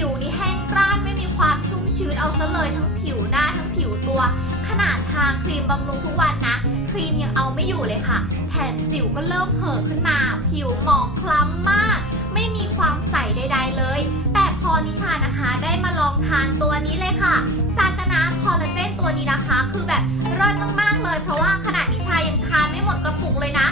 ิวนี่แห้งกร้านไม่มีความชุ่มชื้นเอาซะเลยทั้งผิวหน้าทั้งผิวตัว ขนาดทาครีมบำรุงทุกวันนะ ครีมยังเอาไม่อยู่เลยค่ะ แถมสิวก็เริ่มเห่อขึ้นมา ผิวหมองคล้ำมาก ไม่มีความใสใด ๆ เลย แต่พอนิชานะคะได้มาลองทานตัวนี้เลยค่ะซากานะคอลลาเจนตัวนี้นะคะ คือแบบเลิศมากๆเลย เพราะว่าขนาดนิชายังทานไม่หมดกระปุกเลยนะ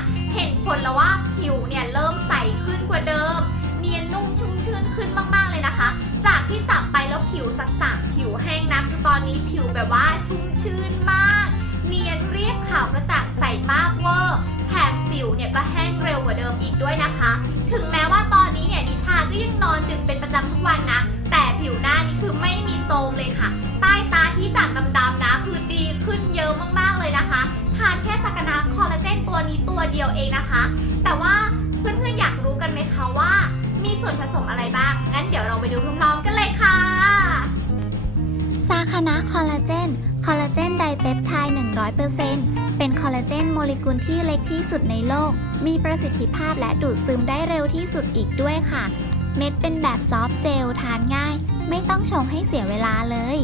แล้วผิวสักๆผิวแห้งนะคือตอนนี้ผิวแบบว่าชุ่มชื่นมาก เนียนเรียบขาวกระจ่างใสมากเวอร์แถมสิวเนี่ยก็แห้งเร็วกว่าเดิมอีกด้วยนะคะ ถึงแม้ว่าตอนนี้เนี่ยนิชาก็ยังนอนดึกเป็นประจำทุกวันนะ แต่ผิวหน้านี่คือไม่มีโทรมเลยค่ะ ใต้ตาที่จากดำๆนะคือดีขึ้นเยอะมากๆเลยนะคะ ทานแค่สักนาคอลลาเจนตัวนี้ตัวเดียวเองนะคะ แต่ว่าเพื่อนๆอยากรู้กันไหมคะว่า มีส่วนผสมอะไรบ้าง งั้นเดี๋ยวเราไปดูพร้อมๆกันเลย คณะคานะคอลลาเจน คอลลาเจนไดเปปไทด์100%เป็นคอลลาเจนโมเลกุลที่เล็กที่สุดในโลก มีประสิทธิภาพและดูดซึมได้เร็วที่สุดอีกด้วยค่ะ เม็ดเป็นแบบซอฟต์เจลทานง่าย ไม่ต้องชงให้เสียเวลาเลย